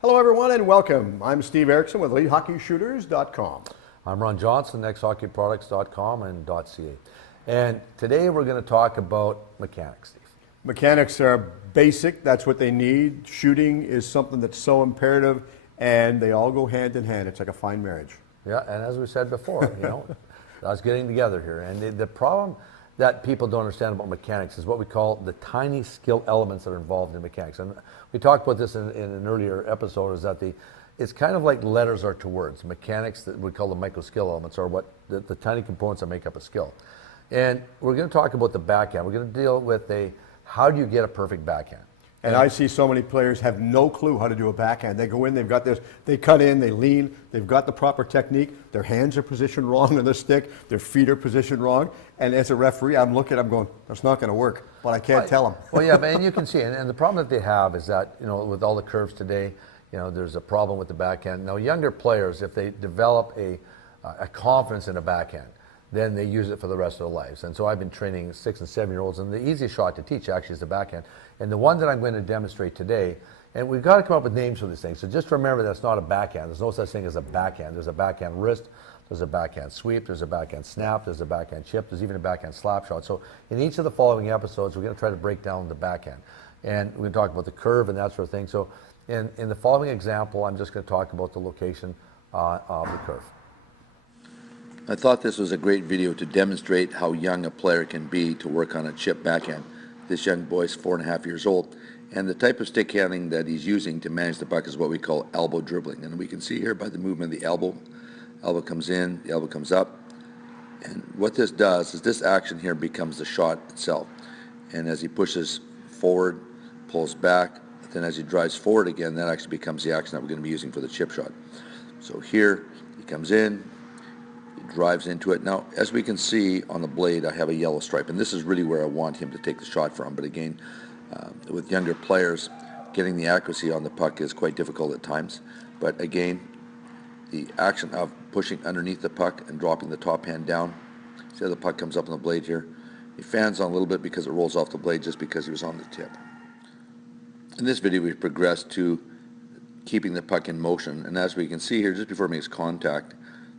Hello everyone and welcome. I'm Steve Erickson with EliteHockeyShooters.com. I'm Ron Johnson, XHockeyProducts.com and .ca. And today we're going to talk about mechanics, Steve. Mechanics are basic, that's what they need. Shooting is something that's so imperative and they all go hand in hand. It's like a fine marriage. Yeah, and as we said before, us getting together here. And the problem that people don't understand about mechanics is what we call the tiny skill elements that are involved in mechanics. And we talked about this in an earlier episode, is that it's kind of like letters are to words. Mechanics, that we call the micro skill elements, are what the tiny components that make up a skill. And we're going to talk about the backhand. We're going to deal with how do you get a perfect backhand? And I see so many players have no clue how to do a backhand. They go in, they've got this, they cut in, they lean, they've got the proper technique, their hands are positioned wrong on the stick, their feet are positioned wrong, and as a referee, I'm going, that's not going to work, but I can't tell them. Well, yeah, and you can see, and the problem that they have is that, with all the curves today, there's a problem with the backhand. Now, younger players, if they develop a confidence in a backhand, then they use it for the rest of their lives. And so I've been training 6 and 7-year-olds, and the easiest shot to teach actually is the backhand. And the one that I'm going to demonstrate today, and we've got to come up with names for these things. So just remember that's not a backhand. There's no such thing as a backhand. There's a backhand wrist, there's a backhand sweep, there's a backhand snap, there's a backhand chip, there's even a backhand slap shot. So in each of the following episodes, we're going to try to break down the backhand. And we're going to talk about the curve and that sort of thing. So in the following example, I'm just going to talk about the location of the curve. I thought this was a great video to demonstrate how young a player can be to work on a chip backhand. This young boy is 4.5 years old, and the type of stick handling that he's using to manage the puck is what we call elbow dribbling. And we can see here by the movement of the elbow comes in, the elbow comes up, and what this does is this action here becomes the shot itself. And as he pushes forward, pulls back, then as he drives forward again, that actually becomes the action that we're going to be using for the chip shot. So here he comes in, drives into it. Now, as we can see on the blade, I have a yellow stripe, and this is really where I want him to take the shot from. But again, with younger players, getting the accuracy on the puck is quite difficult at times. But again, the action of pushing underneath the puck and dropping the top hand down. See how the puck comes up on the blade here? He fans on a little bit because it rolls off the blade just because he was on the tip. In this video, we've progressed to keeping the puck in motion. And as we can see here, just before it makes contact,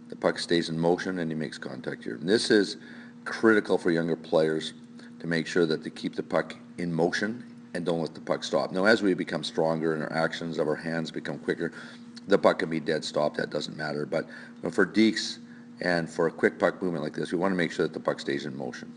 the puck stays in motion and he makes contact here. And this is critical for younger players to make sure that they keep the puck in motion and don't let the puck stop. Now, as we become stronger and our actions of our hands become quicker, the puck can be dead stop. That doesn't matter. But for dekes and for a quick puck movement like this, we want to make sure that the puck stays in motion.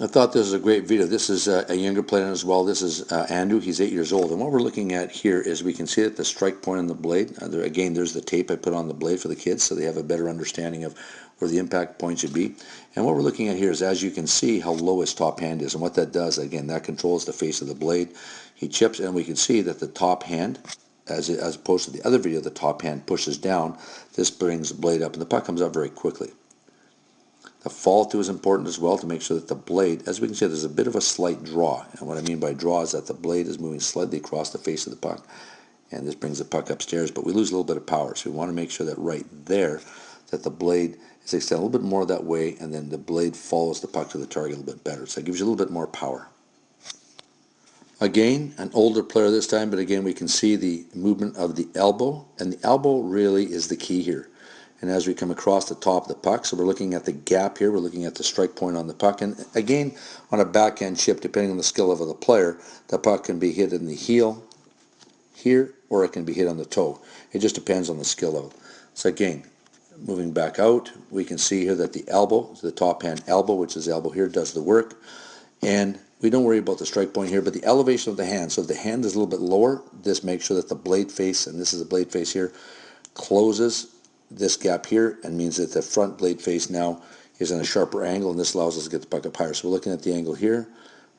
I thought this was a great video. This is a younger player as well. This is Andrew. He's 8 years old. And what we're looking at here is we can see that the strike point on the blade, again, there's the tape I put on the blade for the kids so they have a better understanding of where the impact point should be. And what we're looking at here is, as you can see, how low his top hand is. And what that does, again, that controls the face of the blade. He chips, and we can see that the top hand, as opposed to the other video, the top hand pushes down. This brings the blade up, and the puck comes up very quickly. The fall through is important as well to make sure that the blade, as we can see, there's a bit of a slight draw. And what I mean by draw is that the blade is moving slightly across the face of the puck. And this brings the puck upstairs, but we lose a little bit of power. So we want to make sure that right there, that the blade is extended a little bit more that way, and then the blade follows the puck to the target a little bit better. So it gives you a little bit more power. Again, an older player this time, but again, we can see the movement of the elbow. And the elbow really is the key here. And as we come across the top of the puck, so we're looking at the gap here, we're looking at the strike point on the puck. And again, on a backhand chip, depending on the skill level of the player, the puck can be hit in the heel here, or it can be hit on the toe. It just depends on the skill level. So again, moving back out, we can see here that the elbow, the top hand elbow, which is the elbow here, does the work. And we don't worry about the strike point here, but the elevation of the hand. So if the hand is a little bit lower, this makes sure that the blade face, and this is the blade face here, closes this gap here, and means that the front blade face now is in a sharper angle, and this allows us to get the puck up higher. So we're looking at the angle here,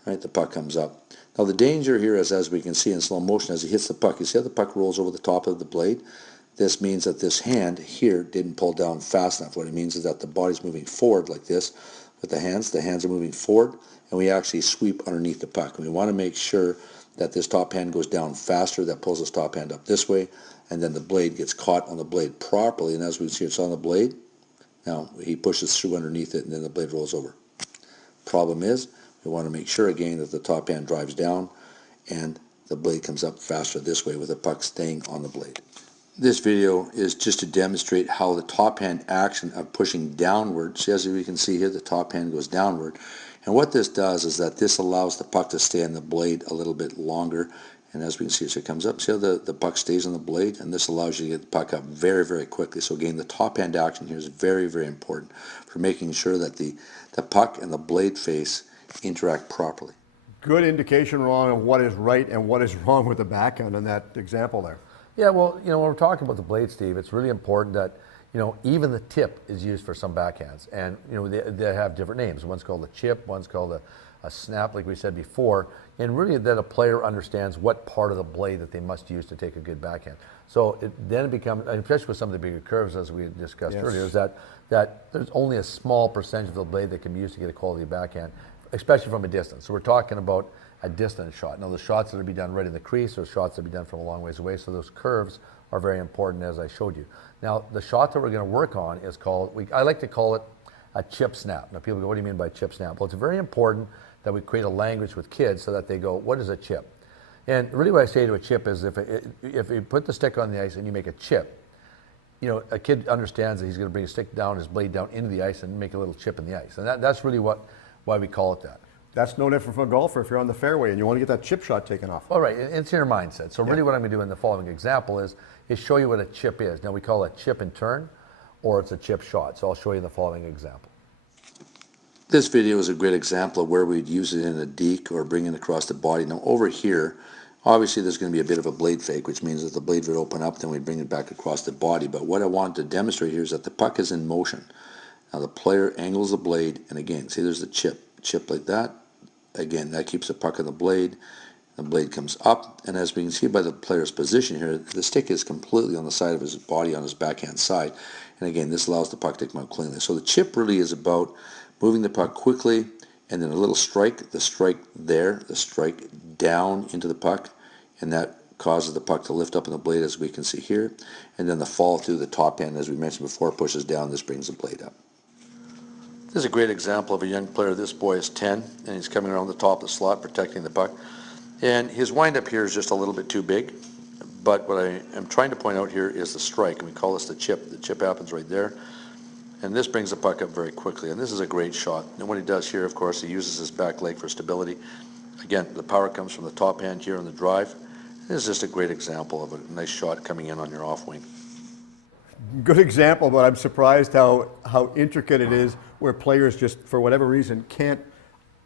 right? The puck comes up. Now the danger here is, as we can see in slow motion, as he hits the puck, you see how the puck rolls over the top of the blade? This means that this hand here didn't pull down fast enough. What it means is that the body's moving forward like this with the hands. The hands are moving forward, and we actually sweep underneath the puck. And we want to make sure that this top hand goes down faster. That pulls this top hand up this way, and then the blade gets caught on the blade properly. And as we see, it's on the blade. Now, he pushes through underneath it and then the blade rolls over. Problem is, we want to make sure again that the top hand drives down and the blade comes up faster this way with the puck staying on the blade. This video is just to demonstrate how the top hand action of pushing downward, see, as we can see here, the top hand goes downward. And what this does is that this allows the puck to stay on the blade a little bit longer. And as we can see, as it comes up, see how the puck stays on the blade? And this allows you to get the puck up very, very quickly. So again, the top hand action here is very, very important for making sure that the puck and the blade face interact properly. Good indication, Ron, of what is right and what is wrong with the backhand in that example there. Yeah, well, when we're talking about the blade, Steve, it's really important that, even the tip is used for some backhands. And, they have different names. One's called a chip, one's called a snap, like we said before. And really that a player understands what part of the blade that they must use to take a good backhand. So then it becomes, especially with some of the bigger curves, as we discussed earlier, is that there's only a small percentage of the blade that can be used to get a quality backhand, especially from a distance. So we're talking about a distance shot. Now, the shots that will be done right in the crease or shots that will be done from a long ways away, so those curves are very important, as I showed you. Now, the shot that we're going to work on is called, I like to call it a chip snap. Now, people go, what do you mean by chip snap? Well, it's very important that we create a language with kids so that they go, what is a chip? And really what I say to a chip is if you put the stick on the ice and you make a chip, a kid understands that he's going to bring his stick down, his blade down into the ice and make a little chip in the ice. And that's really why we call it that. That's no different from a golfer if you're on the fairway and you want to get that chip shot taken off. All right, it's in your mindset. So really what I'm going to do in the following example is show you what a chip is. Now we call it chip and turn, or it's a chip shot. So I'll show you in the following example. This video is a great example of where we'd use it in a deke or bring it across the body. Now over here, obviously there's going to be a bit of a blade fake, which means that the blade would open up, then we'd bring it back across the body. But what I wanted to demonstrate here is that the puck is in motion. Now the player angles the blade, and again, see there's the chip like that. Again, that keeps the puck on the blade comes up, and as we can see by the player's position here, the stick is completely on the side of his body, on his backhand side, and again, this allows the puck to come out cleanly. So the chip really is about moving the puck quickly, and then a little strike, the strike there, the strike down into the puck, and that causes the puck to lift up on the blade, as we can see here, and then the fall through the top end, as we mentioned before, pushes down, this brings the blade up. This is a great example of a young player. This boy is 10, and he's coming around the top of the slot, protecting the puck. And his windup here is just a little bit too big. But what I am trying to point out here is the strike, and we call this the chip. The chip happens right there. And this brings the puck up very quickly. And this is a great shot. And what he does here, of course, he uses his back leg for stability. Again, the power comes from the top hand here on the drive. This is just a great example of a nice shot coming in on your off wing. Good example, but I'm surprised how intricate it is where players just, for whatever reason, can't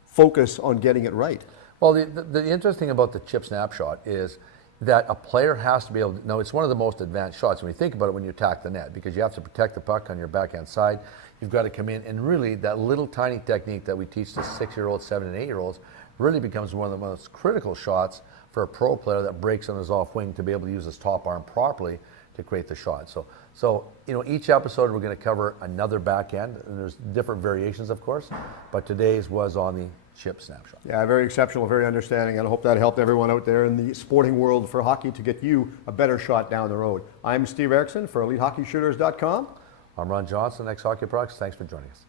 focus on getting it right. Well, the interesting about the chip snapshot is that a player has to be able to, now it's one of the most advanced shots when you think about it when you attack the net, because you have to protect the puck on your backhand side. You've got to come in, and really that little tiny technique that we teach to 6-year-olds, 7- and 8-year-olds really becomes one of the most critical shots for a pro player that breaks on his off wing to be able to use his top arm properly to create the shot. So each episode we're going to cover another backhand, and there's different variations, of course, but today's was on the chip snapshot. Yeah, very exceptional, very understanding, and I hope that helped everyone out there in the sporting world for hockey to get you a better shot down the road. I'm Steve Erickson for EliteHockeyShooters.com. I'm Ron Johnson, XHockeyProducts. Thanks for joining us.